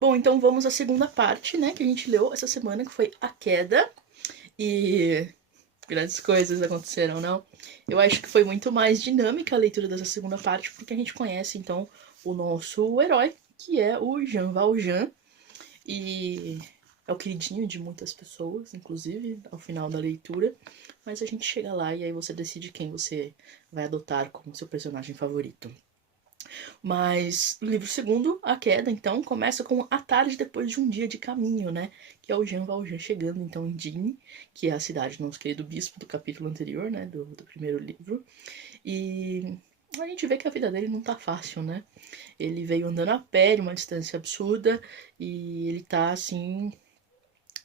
Bom, então vamos à segunda parte, né, que a gente leu essa semana, que foi A Queda. E grandes coisas aconteceram, não? Eu acho que foi muito mais dinâmica a leitura dessa segunda parte, porque a gente conhece, então, o nosso herói, que é o Jean Valjean. E é o queridinho de muitas pessoas, inclusive, ao final da leitura. Mas a gente chega lá e aí você decide quem você vai adotar como seu personagem favorito. Mas o livro segundo, A Queda, então, começa com a tarde depois de um dia de caminho, né? Que é o Jean Valjean chegando, então, em Digne, que é a cidade do nosso querido bispo do capítulo anterior, né? Do primeiro livro. E a gente vê que a vida dele não tá fácil, né? Ele veio andando a pé de uma distância absurda e ele tá, assim,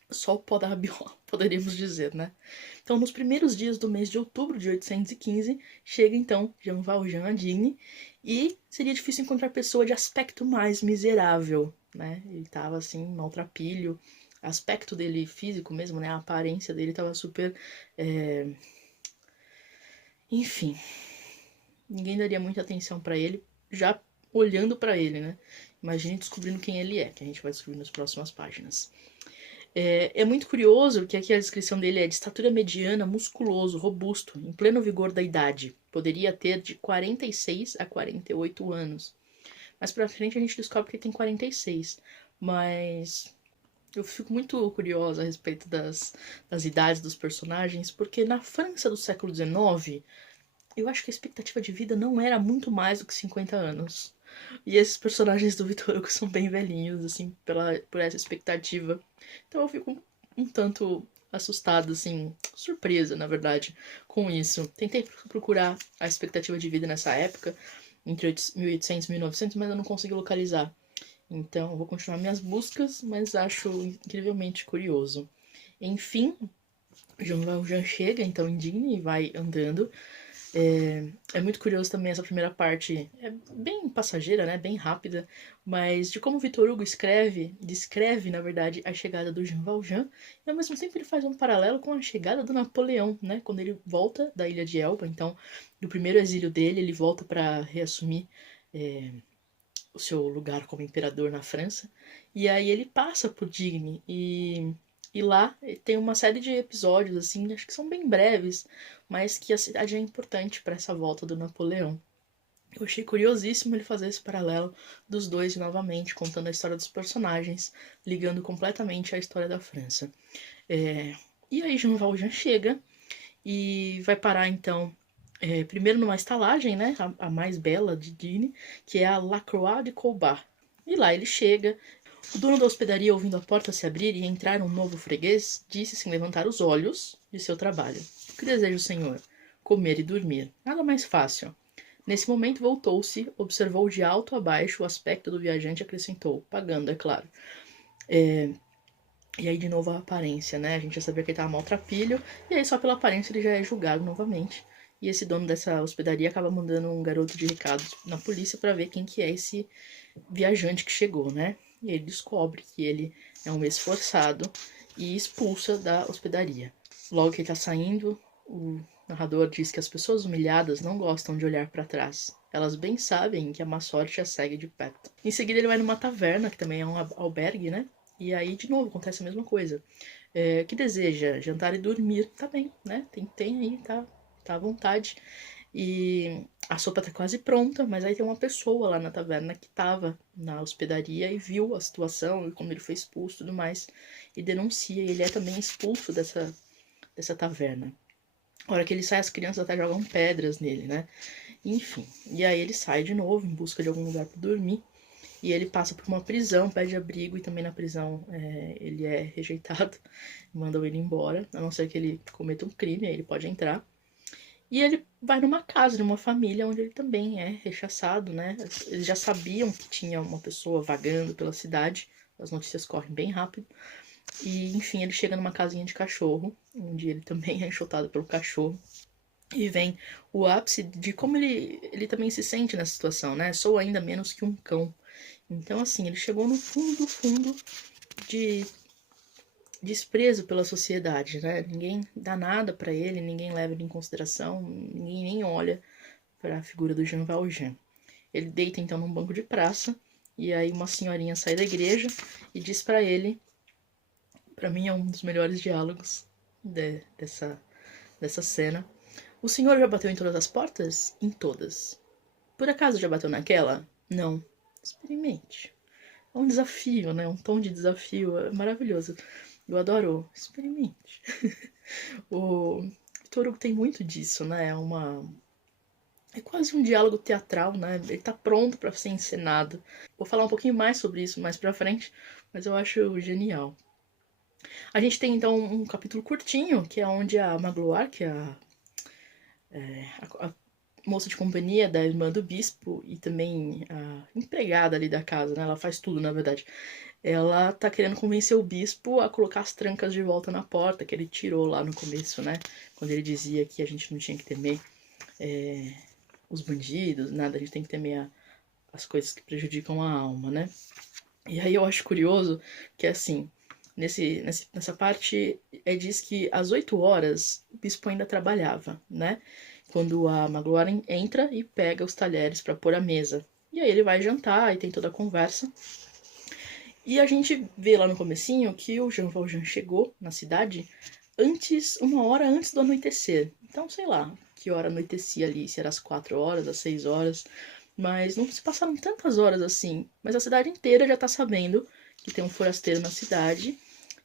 só o pó da rabiola, poderíamos dizer, né? Então, nos primeiros dias do mês de outubro de 815, chega então Jean Valjean a Digne e seria difícil encontrar pessoa de aspecto mais miserável, né? Ele tava assim, maltrapilho, aspecto dele físico mesmo, né? A aparência dele tava super. Enfim, ninguém daria muita atenção para ele, já olhando para ele, né? Imagine descobrindo quem ele é, que a gente vai descobrir nas próximas páginas. É muito curioso que aqui a descrição dele é de estatura mediana, musculoso, robusto, em pleno vigor da idade. Poderia ter de 46 a 48 anos. Mais pra frente a gente descobre que ele tem 46. Mas eu fico muito curiosa a respeito das idades dos personagens, porque na França do século XIX, eu acho que a expectativa de vida não era muito mais do que 50 anos. E esses personagens do Victor Hugo são bem velhinhos, assim, por essa expectativa. Então eu fico um tanto assustada, assim, surpresa, na verdade, com isso. Tentei procurar a expectativa de vida nessa época, entre 1800 e 1900, mas eu não consegui localizar. Então eu vou continuar minhas buscas, mas acho incrivelmente curioso. Enfim, Jean Valjean chega, então, em Digne e vai andando. É muito curioso também essa primeira parte. É bem passageira, né? Bem rápida. Mas de como Victor Hugo descreve, na verdade, a chegada do Jean Valjean. E ao mesmo tempo ele faz um paralelo com a chegada do Napoleão, né? Quando ele volta da ilha de Elba. Então, do primeiro exílio dele, ele volta para reassumir o seu lugar como imperador na França. E aí ele passa por Digne e lá tem uma série de episódios, assim, acho que são bem breves, mas que a cidade é importante para essa volta do Napoleão. Eu achei curiosíssimo ele fazer esse paralelo dos dois novamente, contando a história dos personagens, ligando completamente à história da França. E aí Jean Valjean chega e vai parar então primeiro numa estalagem, né, a mais bela de Digne, que é a La Croix de Colbas. E lá ele chega. O dono da hospedaria, ouvindo a porta se abrir e entrar um novo freguês, disse sem levantar os olhos de seu trabalho: O que deseja o senhor? Comer e dormir. Nada mais fácil. Nesse momento voltou-se, observou de alto a baixo o aspecto do viajante e acrescentou, pagando, é claro. E aí de novo a aparência, né? A gente já sabia que ele tava maltrapilho, e aí só pela aparência ele já é julgado novamente. E esse dono dessa hospedaria acaba mandando um garoto de recados na polícia para ver quem que é esse viajante que chegou, né? E ele descobre que ele é um esforçado e expulsa da hospedaria. Logo que ele tá saindo, o narrador diz que as pessoas humilhadas não gostam de olhar para trás. Elas bem sabem que a má sorte as segue de perto. Em seguida ele vai numa taverna, que também é um albergue, né? E aí, de novo, acontece a mesma coisa. Que deseja jantar e dormir, tá bem, né? Tem aí, tá à vontade. E a sopa tá quase pronta, mas aí tem uma pessoa lá na taverna que tava na hospedaria e viu a situação e como ele foi expulso e tudo mais. E denuncia, e ele é também expulso dessa taverna. A hora que ele sai, as crianças até jogam pedras nele, né? Enfim. E aí ele sai de novo em busca de algum lugar para dormir. E ele passa por uma prisão, pede abrigo, e também na prisão ele é rejeitado, mandam ele embora, a não ser que ele cometa um crime, aí ele pode entrar. E ele vai numa casa de uma família onde ele também é rechaçado, né? Eles já sabiam que tinha uma pessoa vagando pela cidade, as notícias correm bem rápido. E enfim, ele chega numa casinha de cachorro, onde ele também é enxotado pelo cachorro. E vem o ápice de como ele também se sente nessa situação, né? Sou ainda menos que um cão. Então, assim, ele chegou no fundo do fundo de desprezo pela sociedade, né? Ninguém dá nada para ele, ninguém leva ele em consideração, ninguém nem olha para a figura do Jean Valjean. Ele deita então num banco de praça e aí uma senhorinha sai da igreja e diz pra ele, pra mim é um dos melhores diálogos dessa cena: o senhor já bateu em todas as portas? Em todas. Por acaso já bateu naquela? Não. Experimente. É um desafio, né? Um tom de desafio. É maravilhoso. Eu adoro. Experimente. O Vitor Hugo tem muito disso, né? É quase um diálogo teatral, né? Ele tá pronto para ser encenado. Vou falar um pouquinho mais sobre isso mais pra frente, mas eu acho genial. A gente tem então um capítulo curtinho, que é onde a Magloire, que é a moça de companhia da irmã do bispo e também a empregada ali da casa, né? Ela faz tudo, na verdade. Ela tá querendo convencer o bispo a colocar as trancas de volta na porta, que ele tirou lá no começo, né? Quando ele dizia que a gente não tinha que temer os bandidos, nada, a gente tem que temer as coisas que prejudicam a alma, né? E aí eu acho curioso que, assim, nessa parte, diz que às 8 horas o bispo ainda trabalhava, né? Quando a Magloire entra e pega os talheres para pôr a mesa. E aí ele vai jantar e tem toda a conversa. E a gente vê lá no comecinho que o Jean Valjean chegou na cidade uma hora antes do anoitecer. Então, sei lá que hora anoitecia ali, se era às 4 horas, às 6 horas. Mas não se passaram tantas horas assim. Mas a cidade inteira já tá sabendo que tem um forasteiro na cidade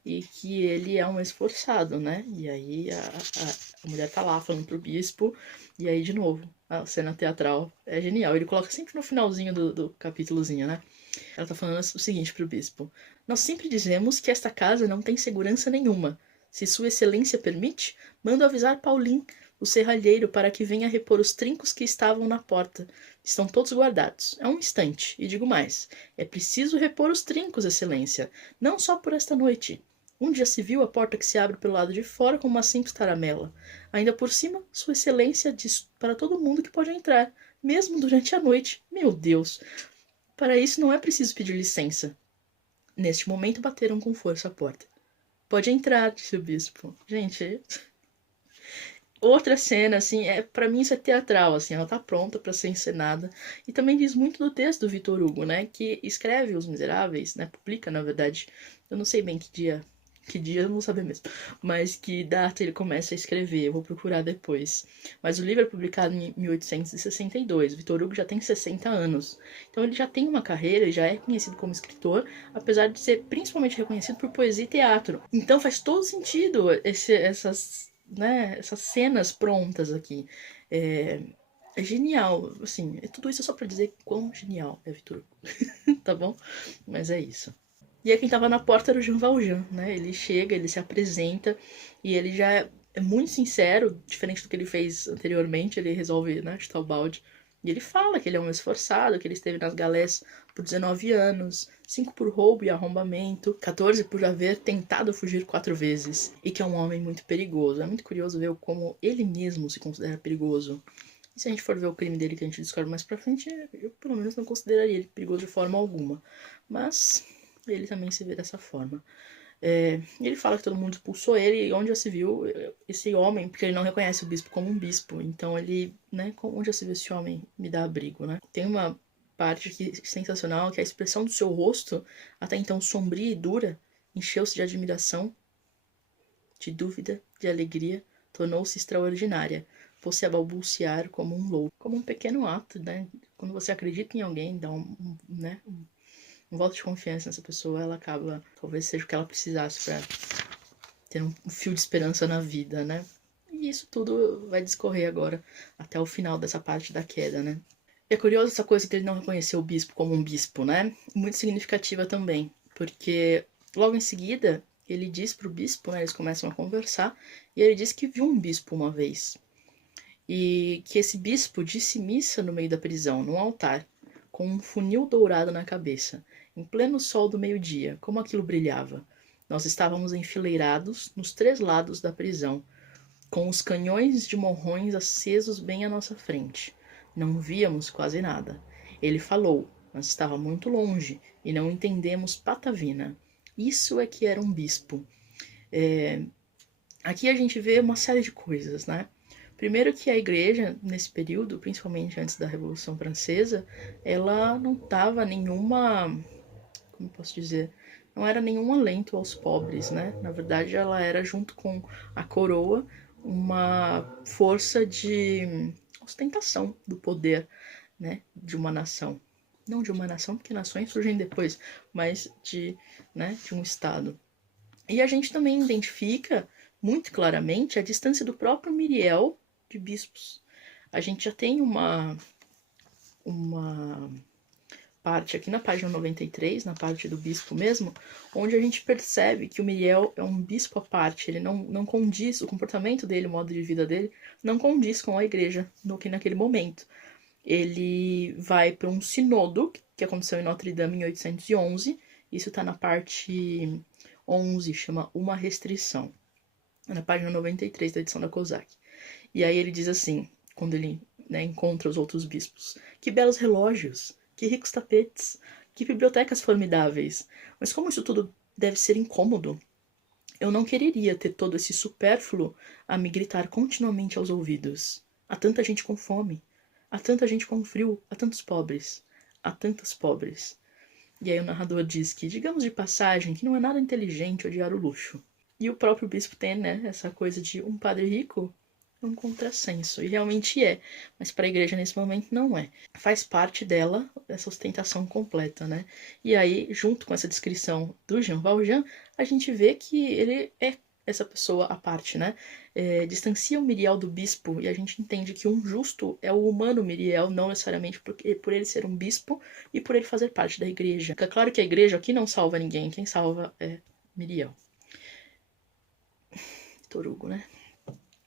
e que ele é um esforçado, né? E aí a mulher tá lá falando pro bispo, e aí de novo, a cena teatral é genial. Ele coloca sempre no finalzinho do capítulozinho, né? Ela tá falando o seguinte pro bispo: nós sempre dizemos que esta casa não tem segurança nenhuma. Se Sua Excelência permite, mando avisar Paulin, o serralheiro, para que venha repor os trincos que estavam na porta. Estão todos guardados. É um instante. E digo mais: é preciso repor os trincos, Excelência. Não só por esta noite. Onde já se viu a porta que se abre pelo lado de fora como uma simples taramela? Ainda por cima, Sua Excelência diz para todo mundo que pode entrar, mesmo durante a noite. Meu Deus! Para isso não é preciso pedir licença. Neste momento bateram com força a porta. Pode entrar, disse o bispo. Gente, outra cena, assim, para mim isso é teatral, assim, ela tá pronta para ser encenada. E também diz muito do texto do Victor Hugo, né, que escreve Os Miseráveis, né, publica, na verdade, eu não sei bem que dia eu não vou saber mesmo, mas que data ele começa a escrever, eu vou procurar depois. Mas o livro é publicado em 1862, o Victor Hugo já tem 60 anos, então ele já tem uma carreira e já é conhecido como escritor, apesar de ser principalmente reconhecido por poesia e teatro. Então faz todo sentido essas cenas prontas aqui. É genial, assim, tudo isso é só pra dizer quão genial é Victor Hugo, tá bom? Mas é isso. E aí quem tava na porta era o Jean Valjean, né? Ele chega, ele se apresenta e ele já é muito sincero, diferente do que ele fez anteriormente, ele resolve, né, chutar o balde. E ele fala que ele é um esforçado, que ele esteve nas galés por 19 anos, 5 por roubo e arrombamento, 14 por haver tentado fugir 4 vezes, e que é um homem muito perigoso. É muito curioso ver como ele mesmo se considera perigoso. E se a gente for ver o crime dele que a gente descobre mais pra frente, eu pelo menos não consideraria ele perigoso de forma alguma. Mas ele também se vê dessa forma. Ele fala que todo mundo expulsou ele, e onde já se viu esse homem, porque ele não reconhece o bispo como um bispo, então ele, né, onde já se viu esse homem me dá abrigo, né? Tem uma parte aqui sensacional, que a expressão do seu rosto, até então sombria e dura, encheu-se de admiração, de dúvida, de alegria, tornou-se extraordinária, fosse a balbuciar como um louco, como um pequeno ato, né? Quando você acredita em alguém, dá um voto de confiança nessa pessoa, ela acaba, talvez seja o que ela precisasse para ter um fio de esperança na vida, né? E isso tudo vai discorrer agora até o final dessa parte da queda, né? E é curioso essa coisa que ele não reconheceu o bispo como um bispo, né? Muito significativa também, porque logo em seguida ele diz pro bispo, né? Eles começam a conversar, e ele diz que viu um bispo uma vez. E que esse bispo disse missa no meio da prisão, num altar, com um funil dourado na cabeça, em pleno sol do meio-dia, como aquilo brilhava. Nós estávamos enfileirados nos 3 lados da prisão, com os canhões de morrões acesos bem à nossa frente. Não víamos quase nada. Ele falou, mas estava muito longe, e não entendemos patavina. Isso é que era um bispo. Aqui a gente vê uma série de coisas, né? Primeiro que a igreja, nesse período, principalmente antes da Revolução Francesa, ela não dava nenhuma, como posso dizer, não era nenhum alento aos pobres, né? Na verdade, ela era, junto com a coroa, uma força de ostentação do poder, né, de uma nação. Não de uma nação, porque nações surgem depois, mas de um Estado. E a gente também identifica muito claramente a distância do próprio Miriel de bispos. A gente já tem uma parte aqui na página 93, na parte do bispo mesmo, onde a gente percebe que o Miriel é um bispo à parte, ele não condiz, o comportamento dele, o modo de vida dele, não condiz com a igreja naquele momento. Ele vai para um sinodo, que aconteceu em Notre Dame em 811, isso está na parte 11, chama Uma Restrição, na página 93 da edição da Kozak. E aí ele diz assim, quando ele encontra os outros bispos: que belos relógios, que ricos tapetes, que bibliotecas formidáveis, mas como isso tudo deve ser incômodo. Eu não quereria ter todo esse supérfluo a me gritar continuamente aos ouvidos. Há tanta gente com fome, há tanta gente com frio, há tantos pobres, há tantas pobres. E aí o narrador diz que, digamos de passagem, que não é nada inteligente odiar o luxo. E o próprio bispo tem, essa coisa de um padre rico é um contrassenso, e realmente é, mas para a igreja nesse momento não é. Faz parte dela essa ostentação completa, né? E aí, junto com essa descrição do Jean Valjean, a gente vê que ele é essa pessoa à parte, né? Distancia o Miriel do bispo, e a gente entende que um justo é o humano Miriel, não necessariamente por ele ser um bispo e por ele fazer parte da igreja. É claro que a igreja aqui não salva ninguém, quem salva é Miriel. Vitor Hugo, né?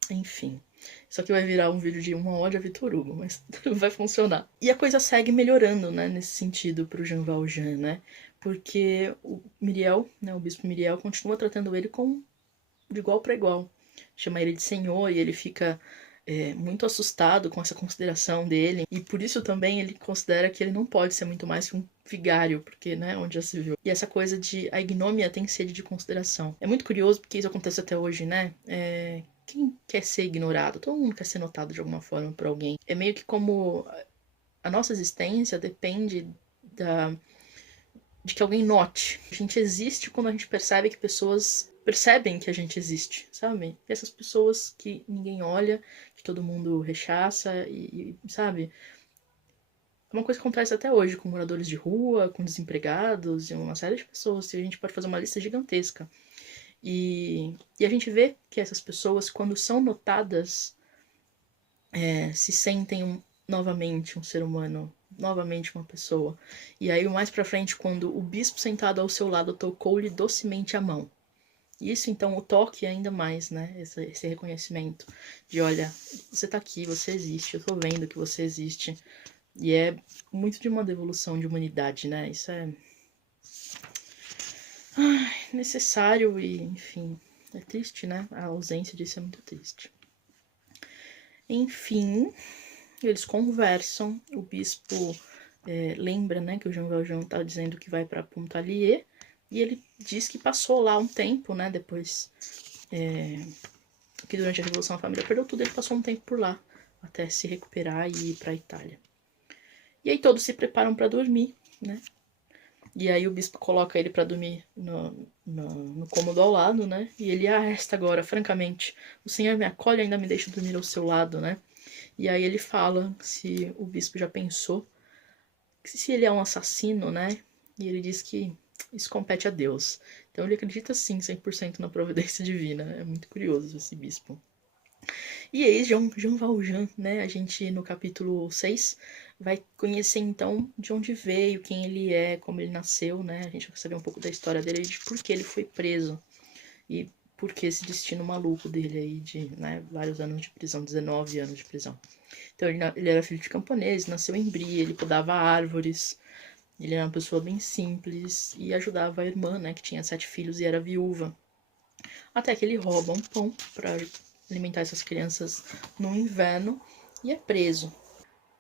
Enfim, isso aqui vai virar um vídeo de uma ode a Vitor Hugo, mas vai funcionar. E a coisa segue melhorando, né, nesse sentido pro Jean Valjean, né? Porque o Miriel, né, o bispo Miriel, continua tratando ele de igual para igual. Chama ele de senhor e ele fica muito assustado com essa consideração dele. E por isso também ele considera que ele não pode ser muito mais que um vigário, porque, né, onde já se viu. E essa coisa de a ignômia tem sede de consideração. É muito curioso porque isso acontece até hoje, né? Quem quer ser ignorado? Todo mundo quer ser notado de alguma forma por alguém. É meio que como a nossa existência depende de que alguém note. A gente existe quando a gente percebe que pessoas percebem que a gente existe, sabe? E essas pessoas que ninguém olha, que todo mundo rechaça sabe? É uma coisa que acontece até hoje com moradores de rua, com desempregados e uma série de pessoas. E a gente pode fazer uma lista gigantesca. E a gente vê que essas pessoas, quando são notadas, se sentem novamente um ser humano, novamente uma pessoa. E aí, mais pra frente, quando o bispo sentado ao seu lado tocou-lhe docemente a mão. Isso, então, o toque ainda mais, né? Esse reconhecimento de, olha, você tá aqui, você existe, eu tô vendo que você existe. E é muito de uma devolução de humanidade, né? Isso é necessário e, enfim, é triste, né? A ausência disso é muito triste. Enfim, eles conversam, o bispo lembra, né, que o Jean Valjean tá dizendo que vai para Pontarlier, e ele diz que passou lá um tempo, né, depois que durante a Revolução a família perdeu tudo, ele passou um tempo por lá, até se recuperar e ir para a Itália. E aí todos se preparam para dormir, né? E aí o bispo coloca ele para dormir no cômodo ao lado, né? E ele, esta agora, francamente, o senhor me acolhe e ainda me deixa dormir ao seu lado, né? E aí ele fala se o bispo já pensou se ele é um assassino, né? E ele diz que isso compete a Deus. Então ele acredita sim 100% na providência divina. É muito curioso esse bispo. E aí, Jean Valjean, né? A gente, no capítulo 6, vai conhecer, então, de onde veio, quem ele é, como ele nasceu, né? A gente vai saber um pouco da história dele, de por que ele foi preso. E por que esse destino maluco dele aí, de vários anos de prisão, 19 anos de prisão. Então, ele era filho de camponês, nasceu em Brie, ele podava árvores. Ele era uma pessoa bem simples e ajudava a irmã, né? Que tinha 7 filhos e era viúva. Até que ele rouba um pão para alimentar essas crianças no inverno e é preso.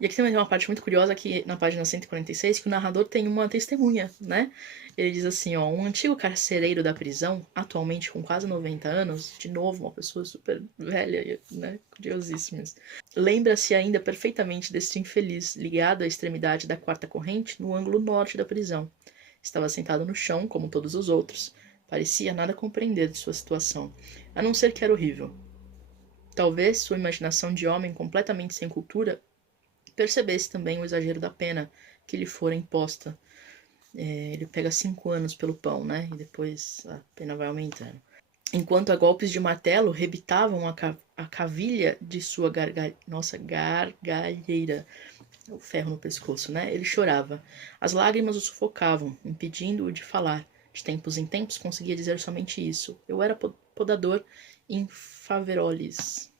E aqui também tem uma parte muito curiosa que na página 146, que o narrador tem uma testemunha, né? Ele diz assim, ó, um antigo carcereiro da prisão, atualmente com quase 90 anos, de novo, uma pessoa super velha, né? Curiosíssimas. Lembra-se ainda perfeitamente deste infeliz, ligado à extremidade da quarta corrente, no ângulo norte da prisão. Estava sentado no chão, como todos os outros. Parecia nada compreender de sua situação, a não ser que era horrível. Talvez sua imaginação de homem completamente sem cultura percebesse também o exagero da pena que lhe fora imposta. Ele pega 5 anos pelo pão, né? E depois a pena vai aumentando. Enquanto a golpes de martelo rebitavam a cavilha de sua gargalheira, o ferro no pescoço, né? Ele chorava. As lágrimas o sufocavam, impedindo-o de falar. De tempos em tempos conseguia dizer somente isso. Eu era podador em Faveroles.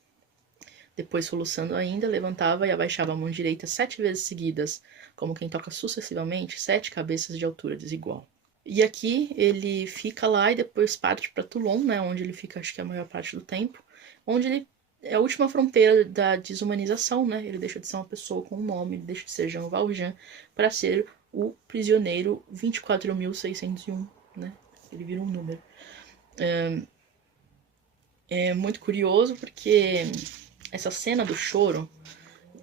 Depois, soluçando ainda, levantava e abaixava a mão direita 7 vezes seguidas, como quem toca sucessivamente 7 cabeças de altura desigual. E aqui ele fica lá e depois parte para Toulon, né, onde ele fica, acho que a maior parte do tempo, onde ele é a última fronteira da desumanização, né? Ele deixa de ser uma pessoa com um nome, ele deixa de ser Jean Valjean para ser o prisioneiro 24.601, né? Ele vira um número. É muito curioso porque essa cena do choro,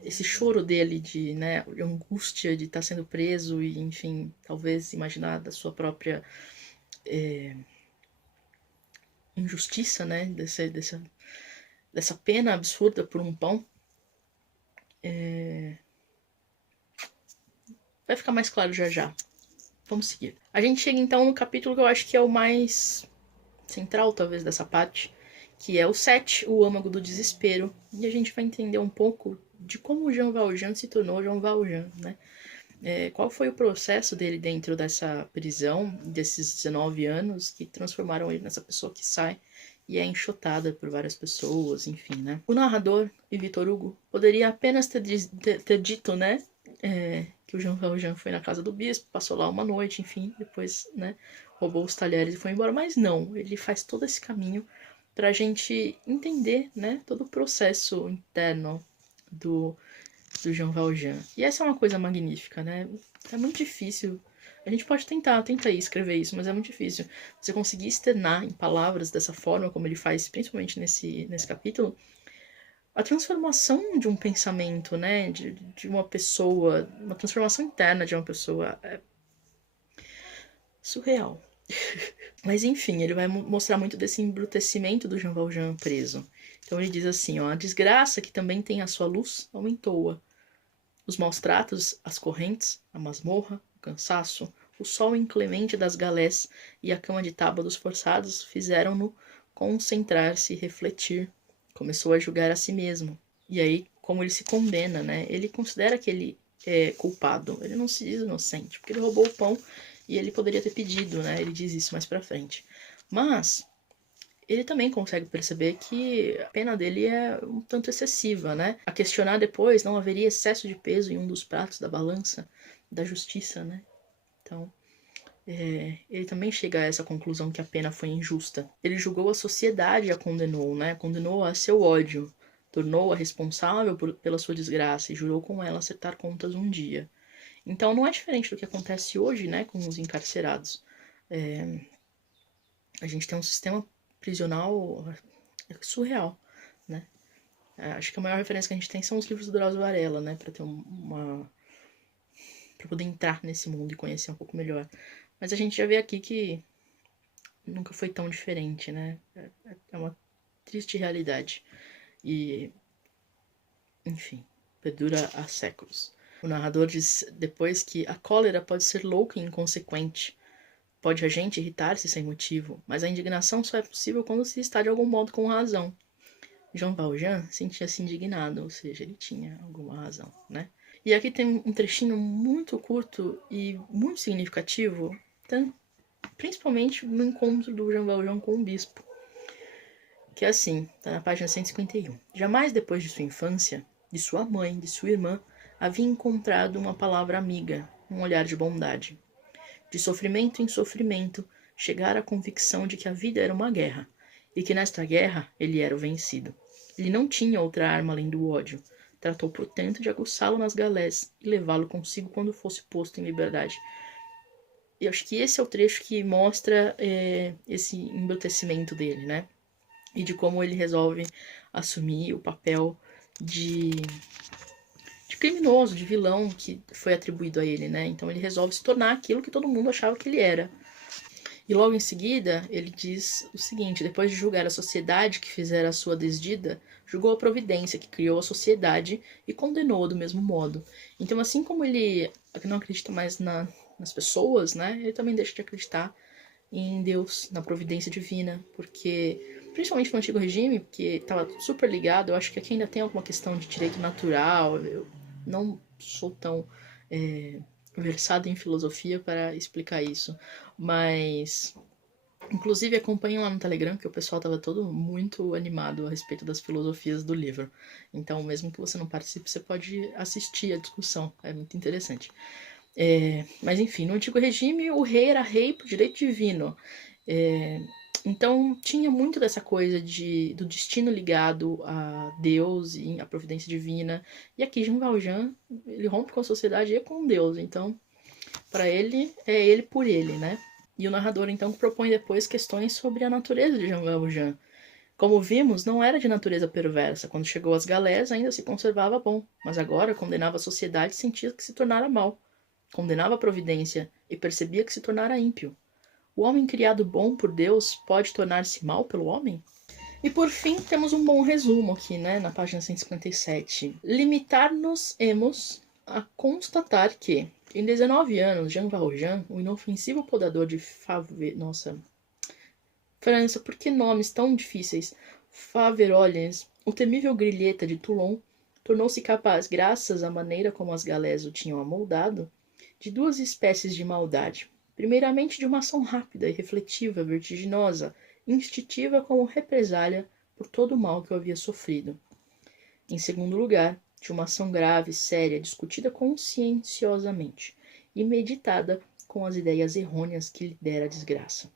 esse choro dele de, né, de angústia de estar sendo preso e, enfim, talvez imaginar da sua própria injustiça, né, dessa pena absurda por um pão, vai ficar mais claro já já. Vamos seguir. A gente chega então no capítulo que eu acho que é o mais central, talvez, dessa parte, que é o 7, o âmago do desespero, e a gente vai entender um pouco de como o Jean Valjean se tornou Jean Valjean, né? Qual foi o processo dele dentro dessa prisão, desses 19 anos, que transformaram ele nessa pessoa que sai e é enxotada por várias pessoas, enfim, né? O narrador, e Victor Hugo, poderia apenas ter dito, né, que o Jean Valjean foi na casa do bispo, passou lá uma noite, enfim, depois, né, roubou os talheres e foi embora, mas não, ele faz todo esse caminho pra gente entender, né, todo o processo interno do Jean Valjean. E essa é uma coisa magnífica, né? É muito difícil. A gente pode tentar escrever isso, mas é muito difícil. Você conseguir externar em palavras dessa forma, como ele faz, principalmente nesse capítulo, a transformação de um pensamento, né? De uma pessoa, uma transformação interna de uma pessoa é surreal. Mas enfim, ele vai mostrar muito desse embrutecimento do Jean Valjean preso. Então ele diz assim, ó, a desgraça que também tem a sua luz aumentou-a. Os maus tratos, as correntes, a masmorra, o cansaço, o sol inclemente das galés e a cama de tábua dos forçados fizeram-no concentrar-se e refletir. Começou a julgar a si mesmo. E aí, como ele se condena, né? Ele considera que ele é culpado. Ele não se diz inocente, porque ele roubou o pão e ele poderia ter pedido, né? Ele diz isso mais pra frente. Mas ele também consegue perceber que a pena dele é um tanto excessiva, né? A questionar depois, não haveria excesso de peso em um dos pratos da balança da justiça, né? Então, ele também chega a essa conclusão que a pena foi injusta. Ele julgou a sociedade e a condenou, né? Condenou-a a seu ódio, tornou-a responsável pela sua desgraça e jurou com ela acertar contas um dia. Então, não é diferente do que acontece hoje, né, com os encarcerados. A gente tem um sistema prisional surreal, né? Acho que a maior referência que a gente tem são os livros do Drauzio Varela, né? Pra ter pra poder entrar nesse mundo e conhecer um pouco melhor. Mas a gente já vê aqui que nunca foi tão diferente, né? É uma triste realidade. E, enfim, perdura há séculos. O narrador diz depois que a cólera pode ser louca e inconsequente. Pode a gente irritar-se sem motivo, mas a indignação só é possível quando se está de algum modo com razão. Jean Valjean sentia-se indignado, ou seja, ele tinha alguma razão, né? E aqui tem um trechinho muito curto e muito significativo, principalmente no encontro do Jean Valjean com o bispo, que é assim, tá na página 151. Jamais depois de sua infância, de sua mãe, de sua irmã, havia encontrado uma palavra amiga, um olhar de bondade. De sofrimento em sofrimento, chegara à convicção de que a vida era uma guerra, e que nesta guerra ele era o vencido. Ele não tinha outra arma além do ódio. tratou portanto de aguçá-lo nas galés e levá-lo consigo quando fosse posto em liberdade. E eu acho que esse é o trecho que mostra esse embrutecimento dele, né? E de como ele resolve assumir o papel de criminoso, de vilão que foi atribuído a ele, né? Então ele resolve se tornar aquilo que todo mundo achava que ele era. E logo em seguida, ele diz o seguinte: depois de julgar a sociedade que fizera a sua desdita, julgou a providência que criou a sociedade e condenou-a do mesmo modo. Então, assim como ele não acredita mais nas pessoas, né? Ele também deixa de acreditar em Deus, na providência divina, porque, principalmente no Antigo Regime, que estava super ligado, eu acho que aqui ainda tem alguma questão de direito natural, eu não sou tão versado em filosofia para explicar isso, mas inclusive acompanhem lá no Telegram, que o pessoal estava todo muito animado a respeito das filosofias do livro, então mesmo que você não participe, você pode assistir a discussão, é muito interessante. Mas enfim, no Antigo Regime o rei era rei por direito divino. Então tinha muito dessa coisa do destino ligado a Deus e a providência divina. E aqui Jean Valjean, ele rompe com a sociedade e com Deus. Então, para ele, é ele por ele, né? E o narrador então propõe depois questões sobre a natureza de Jean Valjean. Como vimos, não era de natureza perversa. Quando chegou às galés, ainda se conservava bom, mas agora condenava a sociedade e sentia que se tornara mal. Condenava a providência e percebia que se tornara ímpio. O homem criado bom por Deus pode tornar-se mal pelo homem? E por fim, temos um bom resumo aqui, né, na página 157. Limitar-nos-emos a constatar que, em 19 anos, Jean Valjean, o inofensivo podador de França, por que nomes tão difíceis? Faverolles, o temível grilheta de Toulon, tornou-se capaz, graças à maneira como as galés o tinham amoldado, de duas espécies de maldade. Primeiramente, de uma ação rápida e refletiva, vertiginosa, instintiva como represália por todo o mal que eu havia sofrido. Em segundo lugar, de uma ação grave, séria, discutida conscienciosamente e meditada com as ideias errôneas que lhe dera a desgraça.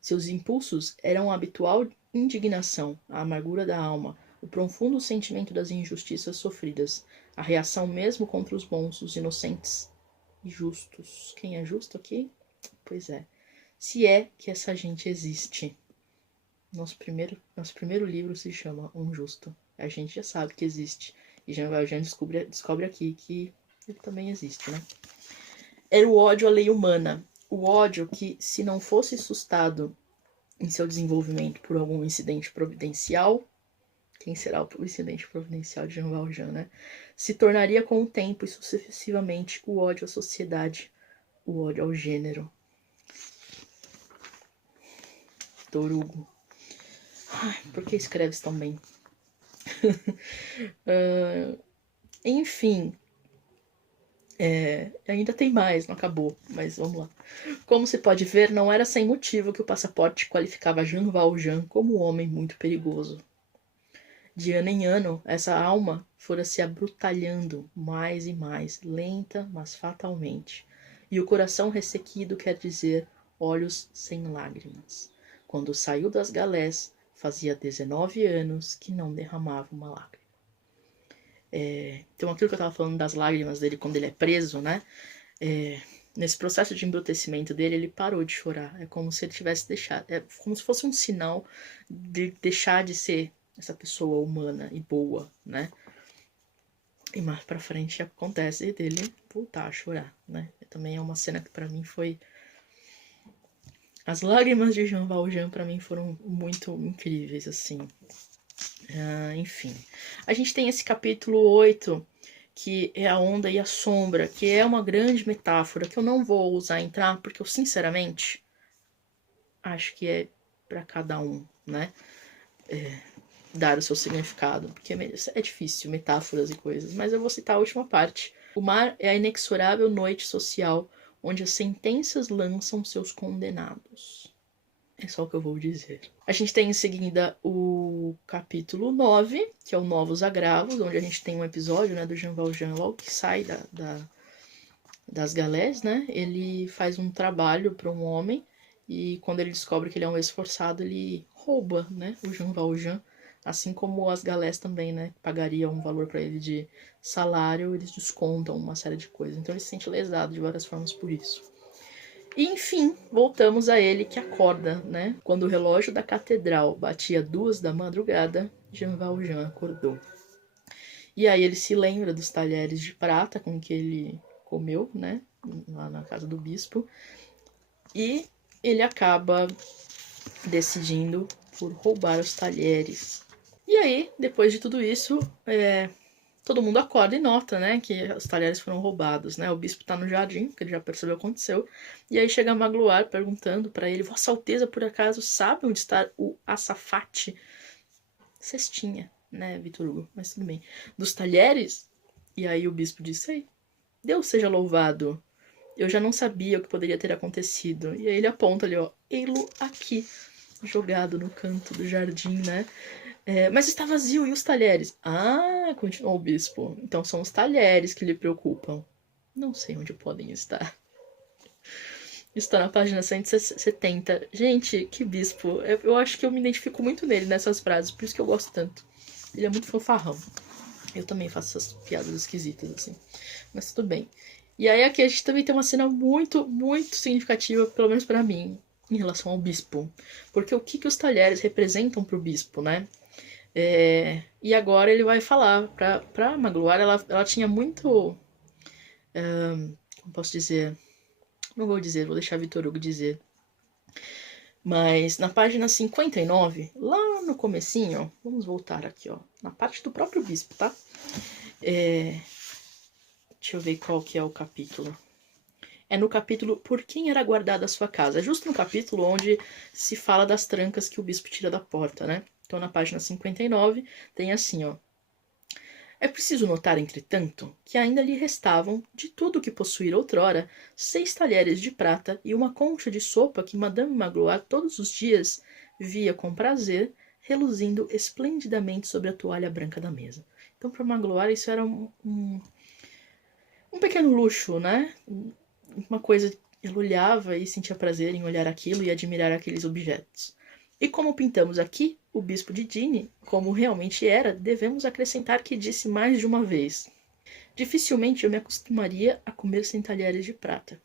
Seus impulsos eram a habitual indignação, a amargura da alma, o profundo sentimento das injustiças sofridas, a reação mesmo contra os bons, os inocentes e justos. Quem é justo aqui? Pois é. Se é que essa gente existe. Nosso primeiro livro se chama Um Justo. A gente já sabe que existe. E Jean Valjean descobre aqui que ele também existe, né? Era o ódio à lei humana. O ódio que, se não fosse sustado em seu desenvolvimento por algum incidente providencial, quem será o incidente providencial de Jean Valjean, né? Se tornaria com o tempo e sucessivamente o ódio à sociedade, o ódio ao gênero. Victor Hugo. Ai, por que escreves tão bem? Enfim, ainda tem mais, não acabou, mas vamos lá. Como se pode ver, não era sem motivo que o passaporte qualificava Jean Valjean como um homem muito perigoso. De ano em ano, essa alma fora se abrutalhando mais e mais, lenta, mas fatalmente. E o coração ressequido quer dizer olhos sem lágrimas. Quando saiu das galés, fazia 19 anos que não derramava uma lágrima. Então, aquilo que eu estava falando das lágrimas dele quando ele é preso, né? Nesse processo de embrutecimento dele, ele parou de chorar. É como se ele tivesse deixado. É como se fosse um sinal de deixar de ser essa pessoa humana e boa, né? E mais pra frente acontece dele voltar a chorar, né? Também é uma cena que pra mim foi... As lágrimas de Jean Valjean pra mim foram muito incríveis, assim. Enfim. A gente tem esse capítulo 8, que é a onda e a sombra, que é uma grande metáfora, que eu não vou usar entrar, porque eu, sinceramente, acho que é pra cada um, né? Dar o seu significado, porque é difícil, metáforas e coisas, mas eu vou citar a última parte. O mar é a inexorável noite social, onde as sentenças lançam seus condenados. É só o que eu vou dizer. A gente tem em seguida o capítulo 9, que é o Novos Agravos, onde a gente tem um episódio, né, do Jean Valjean, logo que sai das galés, né? Ele faz um trabalho para um homem e quando ele descobre que ele é um esforçado, ele rouba, né, o Jean Valjean Assim como as galés também, né? Pagariam um valor para ele de salário, eles descontam uma série de coisas. Então ele se sente lesado de várias formas por isso. E, enfim, voltamos a ele que acorda, né? Quando o relógio da catedral batia 2 da madrugada, Jean Valjean acordou. E aí ele se lembra dos talheres de prata com que ele comeu, né? Lá na casa do bispo. E ele acaba decidindo por roubar os talheres. E aí, depois de tudo isso, todo mundo acorda e nota, né, que os talheres foram roubados, né? O bispo tá no jardim, que ele já percebeu o que aconteceu. E aí chega Magloire perguntando para ele: Vossa Alteza, por acaso, sabe onde está o açafate? Cestinha, né, Vitor Hugo? Mas tudo bem. Dos talheres? E aí o bispo disse: Ei, Deus seja louvado. Eu já não sabia o que poderia ter acontecido. E aí ele aponta ali, ó, ei-lo aqui, jogado no canto do jardim, né? Mas está vazio, e os talheres? Ah, continuou o bispo. Então são os talheres que lhe preocupam. Não sei onde podem estar. Está na página 170. Gente, que bispo. Eu acho que eu me identifico muito nele nessas frases, por isso que eu gosto tanto. Ele é muito fanfarrão. Eu também faço essas piadas esquisitas, assim. Mas tudo bem. E aí aqui a gente também tem uma cena muito, muito significativa, pelo menos para mim, em relação ao bispo. Porque o que os talheres representam pro bispo, né? E agora ele vai falar pra Magloire, ela tinha muito... como posso dizer? Não vou dizer, vou deixar Vitor Hugo dizer. Mas na página 59, lá no comecinho, vamos voltar aqui, ó, na parte do próprio bispo, tá? Deixa eu ver qual que é o capítulo. É no capítulo Por quem era guardada a sua casa. É justo no capítulo onde se fala das trancas que o bispo tira da porta, né? Então na página 59 tem assim, ó. É preciso notar, entretanto, que ainda lhe restavam, de tudo o que possuíra outrora, 6 talheres de prata e uma concha de sopa que Madame Magloire todos os dias via com prazer, reluzindo esplendidamente sobre a toalha branca da mesa. Então, para Magloire, isso era um pequeno luxo, né? Uma coisa que ele olhava e sentia prazer em olhar aquilo e admirar aqueles objetos. E como pintamos aqui, o bispo de Digne, como realmente era, devemos acrescentar que disse mais de uma vez: dificilmente eu me acostumaria a comer sem talheres de prata.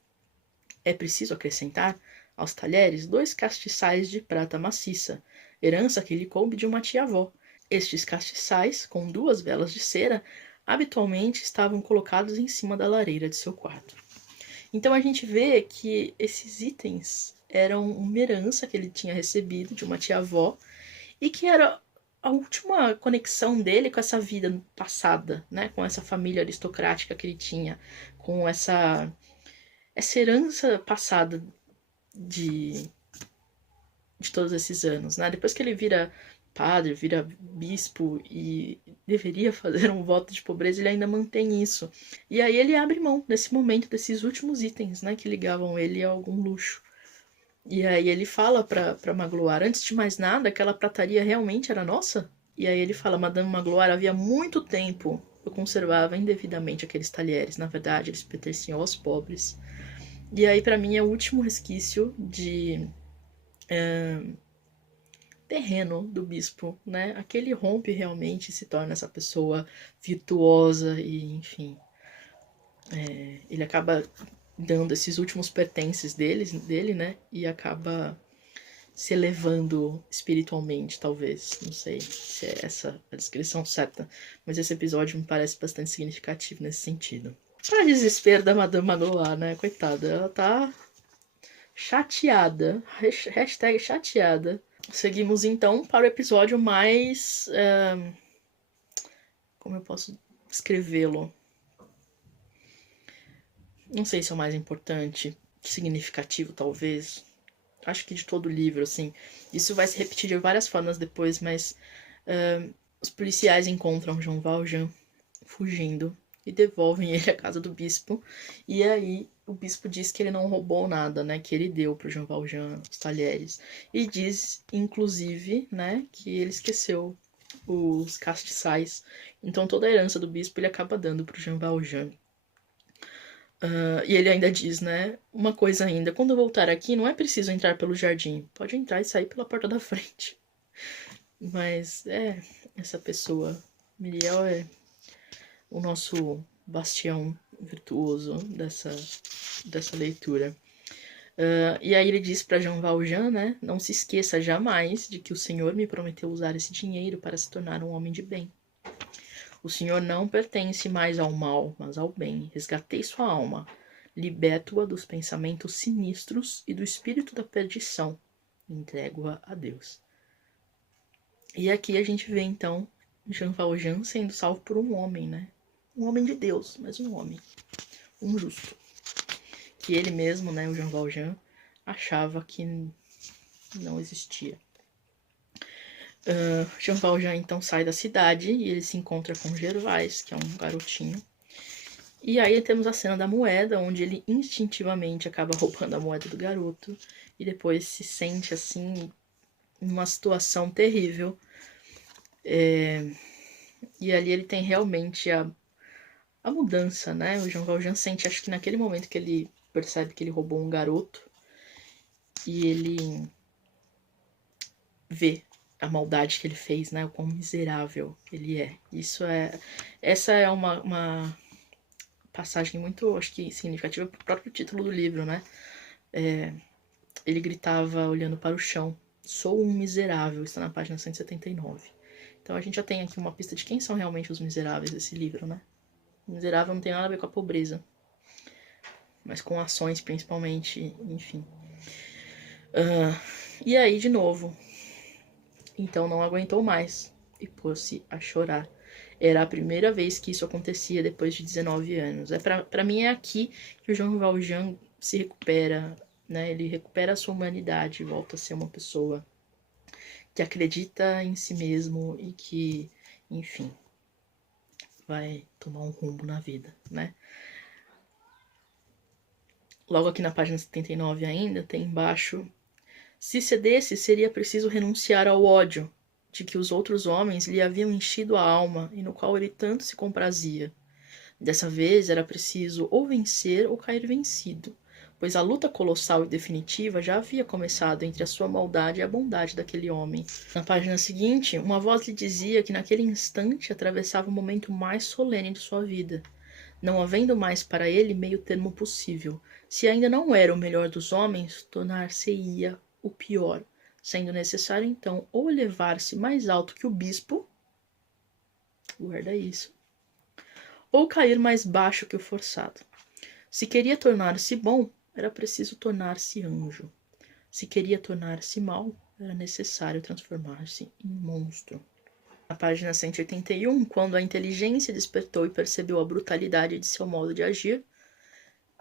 É preciso acrescentar aos talheres 2 castiçais de prata maciça, herança que lhe coube de uma tia-avó. Estes castiçais, com 2 velas de cera, habitualmente estavam colocados em cima da lareira de seu quarto. Então a gente vê que esses itens eram uma herança que ele tinha recebido de uma tia-avó e que era a última conexão dele com essa vida passada, né? Com essa família aristocrática que ele tinha, com essa herança passada de todos esses anos, né? Depois que ele vira padre, vira bispo e deveria fazer um voto de pobreza, ele ainda mantém isso. E aí ele abre mão nesse momento desses últimos itens, né, que ligavam ele a algum luxo. E aí ele fala pra Magloire, antes de mais nada, aquela prataria realmente era nossa? E aí ele fala, Madame Magloire, havia muito tempo eu conservava indevidamente aqueles talheres. Na verdade, eles pertenciam aos pobres. E aí, para mim, é o último resquício de terreno do bispo, né? Aquele rompe realmente se torna essa pessoa virtuosa e, enfim, ele acaba dando esses últimos pertences dele, né? E acaba se elevando espiritualmente, talvez. Não sei se é essa a descrição certa, mas esse episódio me parece bastante significativo nesse sentido. Para desespero da Madame Magloire, né? Coitada, ela tá chateada. Hashtag chateada. Seguimos então para o episódio mais. Como eu posso descrevê-lo? Não sei se é o mais importante, significativo talvez. Acho que de todo o livro, assim. Isso vai se repetir de várias formas depois, mas os policiais encontram Jean Valjean fugindo e devolvem ele à casa do bispo. E aí o bispo diz que ele não roubou nada, né? Que ele deu pro Jean Valjean os talheres. E diz, inclusive, né, que ele esqueceu os castiçais. Então toda a herança do bispo ele acaba dando pro Jean Valjean. E ele ainda diz, né? Uma coisa ainda, quando eu voltar aqui, não é preciso entrar pelo jardim. Pode entrar e sair pela porta da frente. Mas essa pessoa. Miriel é o nosso bastião virtuoso dessa leitura. E aí ele diz para Jean Valjean, né? Não se esqueça jamais de que o Senhor me prometeu usar esse dinheiro para se tornar um homem de bem. O Senhor não pertence mais ao mal, mas ao bem. Resgatei sua alma. Liberto-a dos pensamentos sinistros e do espírito da perdição. Entrego-a a Deus. E aqui a gente vê, então, Jean Valjean sendo salvo por um homem, né? Um homem de Deus, mas um homem. Um justo. Que ele mesmo, né, o Jean Valjean, achava que não existia. Jean Valjean, então, sai da cidade e ele se encontra com Gervais, que é um garotinho. E aí temos a cena da moeda, onde ele instintivamente acaba roubando a moeda do garoto e depois se sente, assim, numa situação terrível. E ali ele tem realmente a mudança, né? O Jean Valjean sente, acho que naquele momento que ele percebe que ele roubou um garoto e ele vê a maldade que ele fez, né? O quão miserável ele é. Essa é uma passagem muito, acho que, significativa pro próprio título do livro, né? Ele gritava olhando para o chão: sou um miserável, está na página 179. Então a gente já tem aqui uma pista de quem são realmente os miseráveis desse livro, né? O miserável não tem nada a ver com a pobreza, mas com ações principalmente, enfim. E aí, de novo, então não aguentou mais e pôs-se a chorar. Era a primeira vez que isso acontecia depois de 19 anos. Pra mim é aqui que o Jean Valjean se recupera, né? Ele recupera a sua humanidade, volta a ser uma pessoa que acredita em si mesmo e que, enfim, vai tomar um rumo na vida, né? Logo aqui na página 79 ainda, tem embaixo: se cedesse, seria preciso renunciar ao ódio de que os outros homens lhe haviam enchido a alma e no qual ele tanto se comprazia. Dessa vez era preciso ou vencer ou cair vencido, pois a luta colossal e definitiva já havia começado entre a sua maldade e a bondade daquele homem. Na página seguinte, uma voz lhe dizia que naquele instante atravessava o momento mais solene de sua vida, não havendo mais para ele meio termo possível. Se ainda não era o melhor dos homens, tornar-se-ia o pior, sendo necessário então ou elevar-se mais alto que o bispo, guarda isso, ou cair mais baixo que o forçado. Se queria tornar-se bom, era preciso tornar-se anjo. Se queria tornar-se mau, era necessário transformar-se em monstro. Na página 181, quando a inteligência despertou e percebeu a brutalidade de seu modo de agir,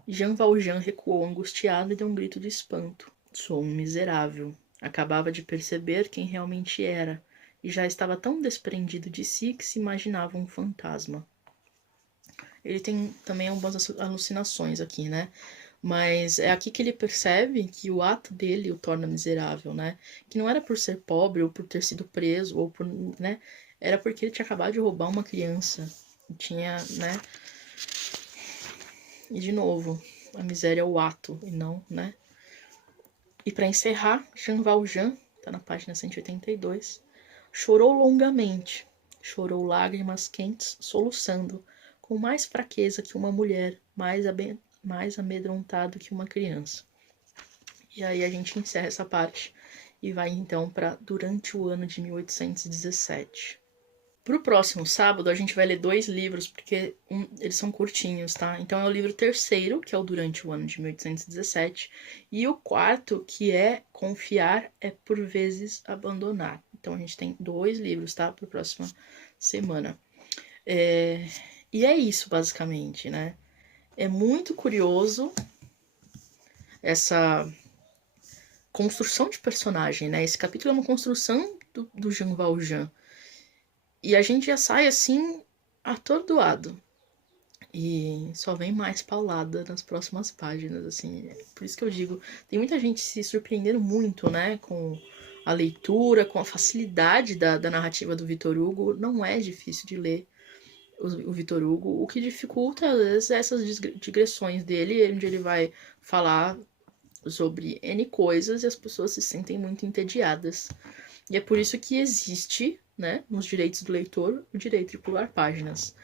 Jean Valjean recuou angustiado e deu um grito de espanto. Sou um miserável. Acabava de perceber quem realmente era, e já estava tão desprendido de si que se imaginava um fantasma. Ele tem também algumas alucinações aqui, né? Mas é aqui que ele percebe que o ato dele o torna miserável, né? Que não era por ser pobre ou por ter sido preso ou por, né? Era porque ele tinha acabado de roubar uma criança. Tinha, né? E de novo, a miséria é o ato e não, né? E para encerrar, Jean Valjean, tá na página 182, chorou longamente, chorou lágrimas quentes, soluçando, com mais fraqueza que uma mulher, mais amedrontado que uma criança. E aí a gente encerra essa parte e vai então para durante o ano de 1817. Pro próximo sábado a gente vai ler 2 livros, porque eles são curtinhos, tá? Então é o livro terceiro, que é o Durante o Ano de 1817, e o quarto, que é Confiar é por vezes abandonar. Então a gente tem 2 livros, tá? Para a próxima semana. E é isso, basicamente, né? É muito curioso essa construção de personagem, né? Esse capítulo é uma construção do Jean Valjean. E a gente já sai assim, atordoado. E só vem mais paulada nas próximas páginas, assim. Por isso que eu digo, tem muita gente se surpreendendo muito, né? Com a leitura, com a facilidade da narrativa do Victor Hugo. Não é difícil de ler o Victor Hugo. O que dificulta, às vezes, é essas digressões dele, onde ele vai falar sobre N coisas e as pessoas se sentem muito entediadas. E é por isso que existe, né, nos direitos do leitor, o direito de pular páginas.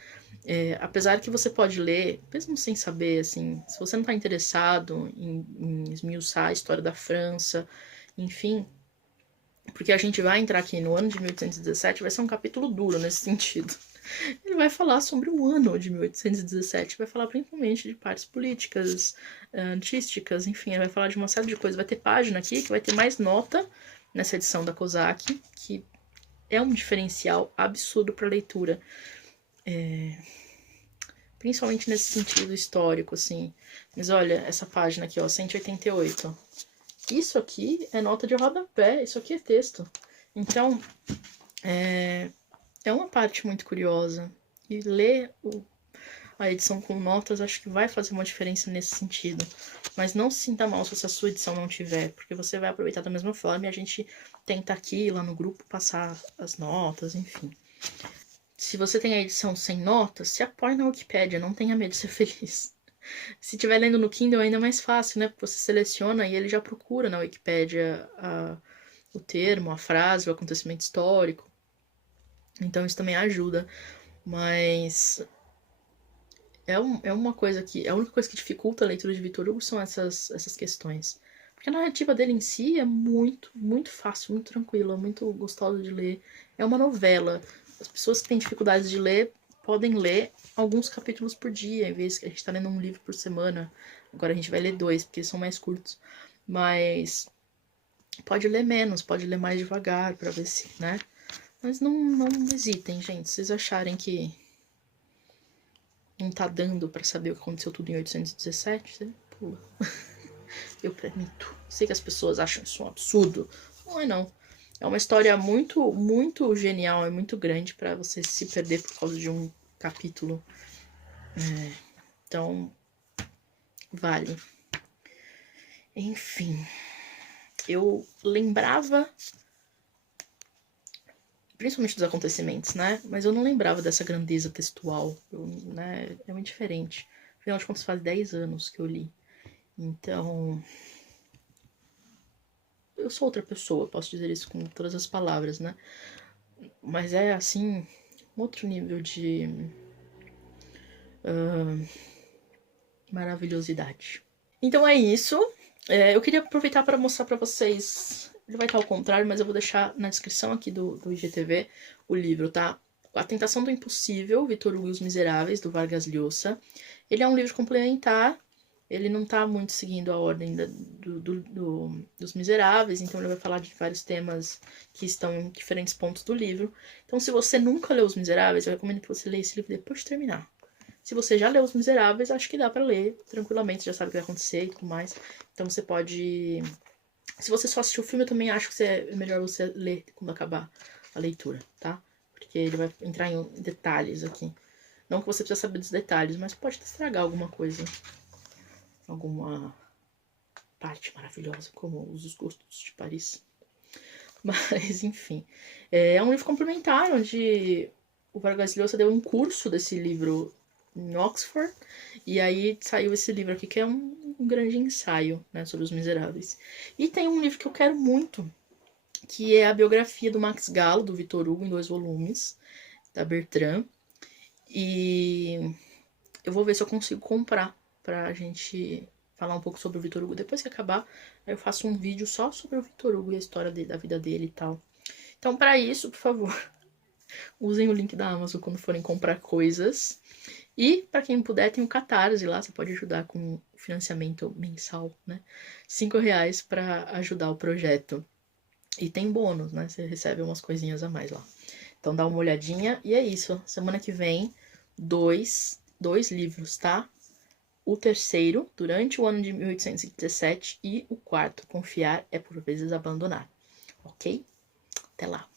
Apesar que você pode ler, mesmo sem saber, assim, se você não está interessado em esmiuçar a história da França, enfim, porque a gente vai entrar aqui no ano de 1817, vai ser um capítulo duro nesse sentido. Ele vai falar sobre o ano de 1817, vai falar principalmente de partes políticas, artísticas, enfim, ele vai falar de uma série de coisas. Vai ter página aqui que vai ter mais nota nessa edição da Kozak, que é um diferencial absurdo para leitura. Principalmente nesse sentido histórico, assim. Mas olha, essa página aqui, ó, 188. Isso aqui é nota de rodapé, isso aqui é texto. Então, é uma parte muito curiosa. E ler a edição com notas acho que vai fazer uma diferença nesse sentido. Mas não se sinta mal se a sua edição não tiver, porque você vai aproveitar da mesma forma e a gente tenta aqui, lá no grupo, passar as notas, enfim. Se você tem a edição sem notas, se apoie na Wikipédia, não tenha medo de ser feliz. Se estiver lendo no Kindle é ainda mais fácil, né? Porque você seleciona e ele já procura na Wikipédia o termo, a frase, o acontecimento histórico. Então isso também ajuda. Mas é uma coisa que... A única coisa que dificulta a leitura de Victor Hugo são essas questões. Porque a narrativa dele em si é muito, muito fácil, muito tranquila, muito gostosa de ler. É uma novela. As pessoas que têm dificuldades de ler podem ler alguns capítulos por dia, em vez que a gente está lendo um livro por semana. Agora a gente vai ler 2, porque são mais curtos. Mas pode ler menos, pode ler mais devagar, para ver se, né? Mas não hesitem, gente. Se vocês acharem que não tá dando para saber o que aconteceu tudo em 817, você pula. Eu permito. Sei que as pessoas acham isso um absurdo. Não é não. É uma história muito, muito genial e muito grande para você se perder por causa de um capítulo. Então, vale. Enfim. Eu lembrava, principalmente dos acontecimentos, né? Mas eu não lembrava dessa grandeza textual. Né? É muito diferente. Afinal de contas, faz 10 anos que eu li. Então... eu sou outra pessoa, posso dizer isso com todas as palavras, né? Mas é, assim, um outro nível de maravilhosidade. Então é isso. Eu queria aproveitar para mostrar para vocês... ele vai estar ao contrário, mas eu vou deixar na descrição aqui do IGTV o livro, tá? A Tentação do Impossível, Victor Hugo e os Miseráveis, do Vargas Llosa. Ele é um livro complementar. Ele não tá muito seguindo a ordem dos Miseráveis, então ele vai falar de vários temas que estão em diferentes pontos do livro. Então, se você nunca leu Os Miseráveis, eu recomendo que você leia esse livro depois de terminar. Se você já leu Os Miseráveis, acho que dá pra ler tranquilamente, já sabe o que vai acontecer e tudo mais. Então você pode... se você só assistiu o filme, eu também acho que é melhor você ler quando acabar a leitura, tá? Porque ele vai entrar em detalhes aqui. Não que você precisa saber dos detalhes, mas pode estragar alguma coisa. Alguma parte maravilhosa, como Os Gostos de Paris. Mas, enfim. É um livro complementar, onde o Vargas Llosa deu um curso desse livro em Oxford. E aí saiu esse livro aqui, que é um grande ensaio, né, sobre Os Miseráveis. E tem um livro que eu quero muito, que é a biografia do Max Gallo, do Victor Hugo, em 2 volumes, da Bertrand. E eu vou ver se eu consigo comprar pra gente falar um pouco sobre o Victor Hugo. Depois que acabar, aí eu faço um vídeo só sobre o Victor Hugo e a história da vida dele e tal. Então, para isso, por favor, usem o link da Amazon quando forem comprar coisas. E, para quem puder, tem o Catarse lá, você pode ajudar com financiamento mensal, né? R$5 para ajudar o projeto. E tem bônus, né? Você recebe umas coisinhas a mais lá. Então dá uma olhadinha. E é isso. Semana que vem, dois livros, tá? O terceiro, Durante o ano de 1817. E o quarto, Confiar é por vezes abandonar. Ok? Até lá.